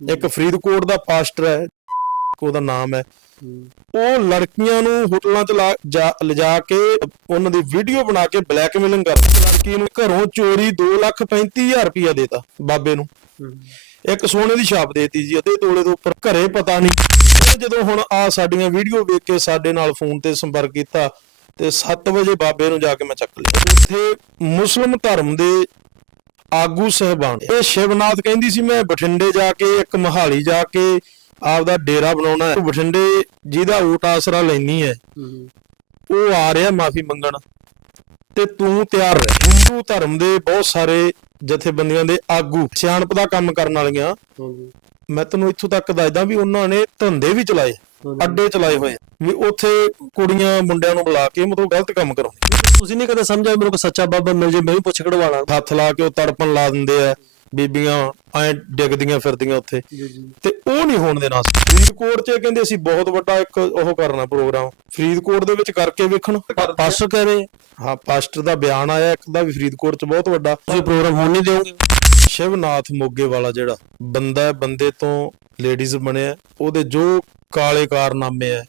ਇੱਕ ਫਰੀਦਕੋਟ ਦਾ ਪਾਸਟਰ ਹੈ ਉਹਦਾ ਨਾਮ ਹੈ। ਉਹ ਲੜਕੀਆਂ ਨੂੰ ਹੋਟਲਾਂ 'ਚ ਲਿਜਾ ਕੇ ਉਹਨਾਂ ਦੀ ਵੀਡੀਓ ਬਣਾ ਕੇ ਬਲੈਕਮੇਲਿੰਗ ਕਰਦਾ ਲੜਕੀ ਨੂੰ ਘਰੋਂ ਚੋਰੀ 235000 ਰੁਪਇਆ ਦੇਤਾ ਬਾਬੇ ਨੂੰ। ਇੱਕ ਸੋਨੇ ਦੀ ਛਾਪ ਦੇਤੀ ਜੀ ਅੱਧੇ ਤੋਲੇ ਤੋਂ ਉੱਪਰ ਘਰੇ ਪਤਾ ਨਹੀਂ। ਜਦੋਂ ਹੁਣ ਆ ਸਾਡੀਆਂ ਵੀਡੀਓ ਵੇਖ ਕੇ ਸਾਡੇ ਨਾਲ ਫੋਨ ਤੇ ਸੰਪਰਕ ਕੀਤਾ ਤੇ 7 ਵਜੇ ਬਾਬੇ ਨੂੰ ਜਾ ਕੇ ਮੈਂ ਚੱਕ ਲਿਆ। ਉੱਥੇ ਮੁਸਲਮ ਧਰਮ ਦੇ ਆਗੂ ਸਹਿਬਾਨ। ਇਹ ਸ਼ਿਵਨਾਥ ਕਹਿੰਦੀ ਸੀ ਮੈਂ ਬਠਿੰਡੇ ਜਾ ਕੇ ਇੱਕ ਮਹਾਲੀ ਜਾ ਕੇ ਆਪਦਾ ਡੇਰਾ ਬਣਾਉਣਾ ਹੈ। ਬਠਿੰਡੇ ਜਿਹਦਾ ਊਟ ਆਸਰਾ ਲੈਣੀ ਹੈ। ਉਹ ਆ ਰਿਹਾ ਮਾਫੀ ਮੰਗਣ। ਤੇ ਤੂੰ ਤਿਆਰ ਰਹਿ। ਹਿੰਦੂ ਧਰਮ ਦੇ ਬਹੁਤ ਸਾਰੇ ਜਥੇਬੰਦੀਆਂ ਦੇ ਆਗੂ ਸਿਆਣਪ ਦਾ ਕੰਮ ਕਰਨ ਵਾਲੀਆਂ। ਮੈਂ ਤੈਨੂੰ ਇੱਥੋਂ ਤੱਕ ਦੱਸਦਾ ਵੀ ਉਹਨਾਂ ਨੇ ਧੰਦੇ ਵੀ ਚਲਾਏ। ਅੱਡੇ ਚਲਾਏ ਹੋਏ। ਵੀ ਉੱਥੇ ਕੁੜੀਆਂ ਮੁੰਡਿਆਂ ਨੂੰ ਬੁਲਾ ਕੇ ਮਤਲਬ ਗਲਤ ਕੰਮ ਕਰਾਉਂਦੇ ਤੁਸੀਂ ਨਹੀਂ ਕਦੇ ਸਮਝਿਆ ਮੇਰੇ ਕੋਲ ਸੱਚਾ ਬਾਬਾ ਮਿਲ ਜੇ ਮੈਂ ਵੀ ਪੁੱਛ ਕਢਵਾਣਾ ਹੱਥ ਲਾ ਕੇ ਉਹ ਤੜਪਣ ਲਾ ਦਿੰਦੇ ਆ ਬੀਬੀਆਂ ਐ ਡਿੱਗਦੀਆਂ ਫਿਰਦੀਆਂ ਉੱਥੇ। ਤੇ ਉਹ ਨਹੀਂ ਹੋਣ ਦੇਣਾ ਫਰੀਦਕੋਟ 'ਚ ਕਹਿੰਦੇ ਅਸੀਂ ਬਹੁਤ ਵੱਡਾ ਇੱਕ ਉਹ ਕਰਨਾ ਪ੍ਰੋਗਰਾਮ। ਫਰੀਦਕੋਟ ਦੇ ਵਿੱਚ ਕਰਕੇ ਵੇਖਣ। ਪਾਸਟਰ ਕਹਿ ਰਹੇ ਹਾਂ ਪਾਸਟਰ ਦਾ ਬਿਆਨ ਆਇਆ ਇੱਕ ਦਾ ਵੀ ਫਰੀਦਕੋਟ 'ਚ ਬਹੁਤ ਵੱਡਾ। ਤੁਸੀਂ ਪ੍ਰੋਗਰਾਮ ਹੋਣ ਨਹੀਂ ਦਿਓਗੇ? ਸ਼ਿਵਨਾਥ ਮੋਗੇ ਵਾਲਾ ਜਿਹੜਾ ਬੰਦਾ ਬੰਦੇ ਤੋਂ ਲੇਡੀਜ਼ ਬਣਿਆ ਉਹਦੇ ਜੋ ਕਾਲੇ ਕਾਰਨਾਮੇ ਆ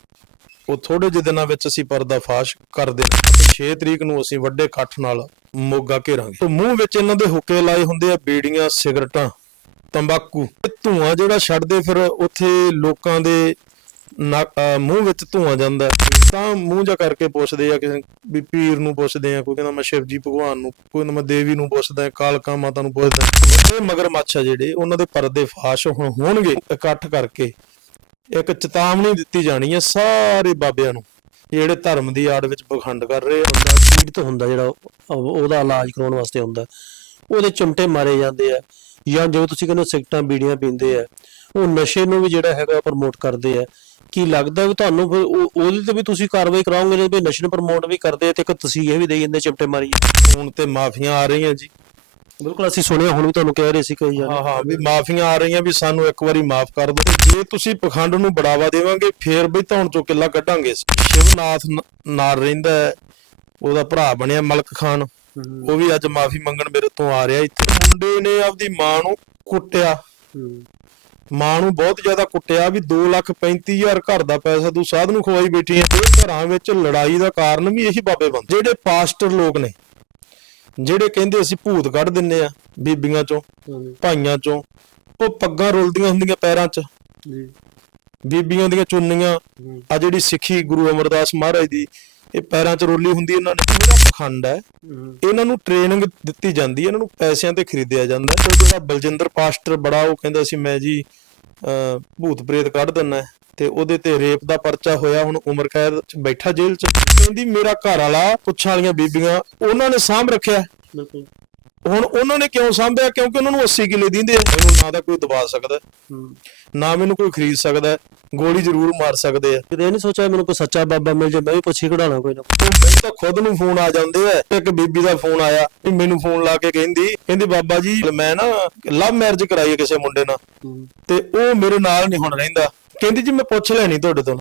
ਉਹ ਥੋੜੇ ਜਿਹੇ ਦਿਨਾਂ ਵਿੱਚ ਅਸੀਂ ਪਰਦਾਫਾਸ਼ ਕਰ ਦੇਣਾ ਤੇ 6 ਤਰੀਕ ਨੂੰ ਅਸੀਂ ਵੱਡੇ ਇਕੱਠ ਨਾਲ ਮੋਗਾ ਘੇਰਾਂਗੇ। ਤੇ ਮੂੰਹ ਵਿੱਚ ਇਹਨਾਂ ਦੇ ਹੁੱਕੇ ਲਾਏ ਹੁੰਦੇ ਆ ਬੀੜੀਆਂ, ਸਿਗਰਟਾਂ, ਤੰਬਾਕੂ। ਇਹ ਧੂਆਂ ਜਿਹੜਾ ਛੱਡਦੇ ਫਿਰ ਉੱਥੇ ਲੋਕਾਂ ਦੇ ਨੱਕ- ਮੂੰਹ ਵਿੱਚ ਧੂਆਂ ਜਾਂਦਾ ਤਾਂ ਮੂੰਹ ਜਾ ਕਰਕੇ ਪੁੱਛਦੇ ਆ ਕਿਸੇ ਵੀ ਪੀਰ ਨੂੰ ਪੁੱਛਦੇ ਆ, ਕੋਈ ਕਹਿੰਦਾ ਮੈਂ ਸ਼ਿਵ ਜੀ ਭਗਵਾਨ ਨੂੰ, ਕੋਈ ਕਹਿੰਦਾ ਮੈਂ ਦੇਵੀ ਨੂੰ ਪੁੱਛਦਾ ਕਾਲਕਾ ਮਾਤਾ ਨੂੰ ਪੁੱਛਦਾ ਵੱਡੇ ਮਗਰਮੱਛ ਆ ਜਿਹੜੇ, ਉਹਨਾਂ ਦੇ ਪਰਦੇ ਫਾਸ਼ ਹੁਣ ਹੋਣਗੇ ਇਕੱਠ ਕਰਕੇ। ਇੱਕ ਚੇਤਾਵਨੀ ਦਿੱਤੀ ਜਾਣੀ ਹੈ ਸਾਰੇ ਬਾਬਿਆਂ ਨੂੰ ਜਿਹੜੇ ਧਰਮ ਦੀ ਆੜ ਵਿੱਚ ਪਖੰਡ ਕਰ ਰਹੇ ਹੁੰਦਾ ਪੀੜਤ ਹੁੰਦਾ ਜਿਹੜਾ ਉਹਦਾ ਇਲਾਜ ਕਰਾਉਣ ਵਾਸਤੇ ਹੁੰਦਾ। ਉਹਦੇ ਚਿਮਟੇ ਮਾਰੇ ਜਾਂਦੇ ਆ ਜਾਂ ਜਿਵੇਂ ਤੁਸੀਂ ਕਹਿੰਦੇ ਹੋ ਬੀੜੀਆਂ ਪੀਂਦੇ ਆ, ਉਹ ਨਸ਼ੇ ਨੂੰ ਵੀ ਜਿਹੜਾ ਹੈਗਾ ਪ੍ਰਮੋਟ ਕਰਦੇ ਆ। ਕੀ ਲੱਗਦਾ ਵੀ ਤੁਹਾਨੂੰ ਫਿਰ ਉਹਦੇ ਤੇ ਵੀ ਤੁਸੀਂ ਕਾਰਵਾਈ ਕਰਾਓਗੇ ਜੇ ਵੀ ਨਸ਼ੇ ਨੂੰ ਪ੍ਰਮੋਟ ਵੀ ਕਰਦੇ ਤੇ ਇੱਕ ਤਸੀਹੇ ਵੀ ਦੇਈ ਜਾਂਦੇ ਚਿਮਟੇ ਮਾਰੀ ਹੁਣ ਤੇ ਮਾਫੀਆਂ ਆ ਰਹੀਆਂ ਜੀ। ਬਿਲਕੁਲ ਅਸੀਂ ਸੁਣਿਆ ਹੁਣ ਵੀ ਤੁਹਾਨੂੰ ਕਹਿ ਰਹੇ ਸੀ ਕਈ ਜਾਣੇ ਹਾਂ ਹਾਂ ਵੀ ਮਾਫੀਆਂ ਆ ਰਹੀਆਂ ਵੀ ਸਾਨੂੰ ਇੱਕ ਵਾਰੀ ਮਾਫ ਕਰ ਦਿਓ। ਜੇ ਤੁਸੀਂ ਪਖੰਡ ਨੂੰ ਬੜਾਵਾ ਦੇਵਾਂਗੇ ਫੇਰ ਵੀ ਧੌਣ ਚੋਂ ਕਿੱਲਾ ਕੱਢਾਂਗੇ। ਸ਼ਿਵਨਾਥ ਨਾਲ ਰਹਿੰਦਾ ਉਹਦਾ ਭਰਾ ਬਣਿਆ ਮਲਕ ਖਾਨ। ਉਹ ਵੀ ਅੱਜ ਮਾਫੀ ਮੰਗਣ ਮੇਰੇ ਤੋਂ ਆ ਰਿਹਾ ਇੱਥੇ। ਮੁੰਡੇ ਨੇ ਆਪਦੀ ਮਾਂ ਨੂੰ ਕੁੱਟਿਆ। ਮਾਂ ਨੂੰ ਬਹੁਤ ਜ਼ਿਆਦਾ ਕੁੱਟਿਆ ਵੀ 235000 ਘਰ ਦਾ ਪੈਸਾ ਤੂੰ ਸਾਧ ਨੂੰ ਖਵਾਈ ਬੈਠੀ ਐ ਇਹ ਘਰਾਂ ਵਿੱਚ ਲੜਾਈ ਦਾ ਕਾਰਨ ਵੀ ਇਹੀ ਬਾਬੇ ਬੰਦੇ ਜਿਹੜੇ ਪਾਸਟਰ ਲੋਕ ਨੇ ਜਿਹੜੇ ਕਹਿੰਦੇ ਅਸੀਂ ਭੂਤ ਕੱਢ ਦਿੰਨੇ ਆ ਬੀਬੀਆਂ ਚੋਂ ਭਾਈਆਂ ਚੋਂ ਉਹ ਪੱਗਾਂ ਰੁਲਦੀਆਂ ਹੁੰਦੀਆਂ ਪੈਰਾਂ 'ਚ। ਜੀ, ਬੀਬੀਆਂ ਦੀਆਂ ਚੁੰਨੀਆਂ ਆ ਜਿਹੜੀ ਸਿੱਖੀ ਗੁਰੂ ਅਮਰਦਾਸ ਮਹਾਰਾਜ ਦੀ ਇਹ ਪੈਰਾਂ 'ਚ ਰੋਲੀ ਹੁੰਦੀ ਇਹਨਾਂ ਨੇ ਇਹਦਾ ਪਖੰਡ ਹੈ। ਇਹਨਾਂ ਨੂੰ ਟ੍ਰੇਨਿੰਗ ਦਿੱਤੀ ਜਾਂਦੀ ਹੈ ਇਹਨਾਂ ਨੂੰ ਪੈਸਿਆਂ ਤੇ ਖਰੀਦਿਆ ਜਾਂਦਾ ਤੇ ਜਿਹੜਾ ਬਲਜਿੰਦਰ ਪਾਸਟਰ ਬੜਾ ਉਹ ਕਹਿੰਦਾ ਸੀ ਮੈਂ ਜੀ ਭੂਤ ਪ੍ਰੇਤ ਕੱਢ ਦਿੰਨਾ ਤੇ ਉਹਦੇ ਤੇ ਰੇਪ ਦਾ ਪਰਚਾ ਹੋਇਆ ਹੁਣ ਉਮਰ ਕੈਦ ਚ ਬੈਠਾ ਜੇਲ੍ਹ ਚ। ਕਹਿੰਦੀ ਮੇਰਾ ਘਰ ਵਾਲਾ ਪੁੱਛਾਂ ਵਾਲੀਆਂ ਬੀਬੀਆਂ ਉਹਨਾਂ ਨੇ ਸਾਂਭ ਰੱਖਿਆ। ਬਿਲਕੁਲ। ਹੁਣ ਉਹਨਾਂ ਨੇ ਕਿਉਂ ਸਾਂਭਿਆ? ਕਿਉਂਕਿ ਉਹਨਾਂ ਨੂੰ 80 ਕਿੱਲੇ ਦਿੰਦੇ ਆ। ਮੈਨੂੰ ਨਾ ਤਾਂ ਕੋਈ ਦਬਾ ਸਕਦਾ। ਨਾ ਮੈਨੂੰ ਕੋਈ ਖਰੀਦ ਸਕਦਾ। ਗੋਲੀ ਜ਼ਰੂਰ ਮਾਰ ਸਕਦੇ ਆ। ਕਦੇ ਨਹੀਂ ਸੋਚਿਆ ਮੈਨੂੰ ਕੋਈ ਸੱਚਾ ਬਾਬਾ ਮਿਲ ਜੇ ਮੈਂ ਵੀ ਪੁੱਛੀ ਕਢਾਣਾ ਕੋਈ ਨਾ। ਮੈਨੂੰ ਤਾਂ ਖੁਦ ਨੂੰ ਫੋਨ ਆ ਜਾਂਦੇ ਆ। ਇੱਕ ਬੀਬੀ ਦਾ ਫੋਨ ਆਇਆ ਵੀ ਮੈਨੂੰ ਫੋਨ ਲਾ ਕੇ ਕਹਿੰਦੀ ਕਹਿੰਦੀ ਬਾਬਾ ਜੀ ਮੈਂ ਨਾ ਲਵ ਮੈਰਿਜ ਕਰਾਈ ਕਿਸੇ ਮੁੰਡੇ ਨਾਲ। ਤੇ ਉਹ ਮੇਰੇ ਨਾਲ ਨਹੀਂ ਹੁਣ ਰਹਿੰਦਾ। ਕਹਿੰਦੀ ਜੀ ਮੈਂ ਪੁੱਛ ਲੈਣੀ ਤੁਹਾਡੇ ਤੋਂ।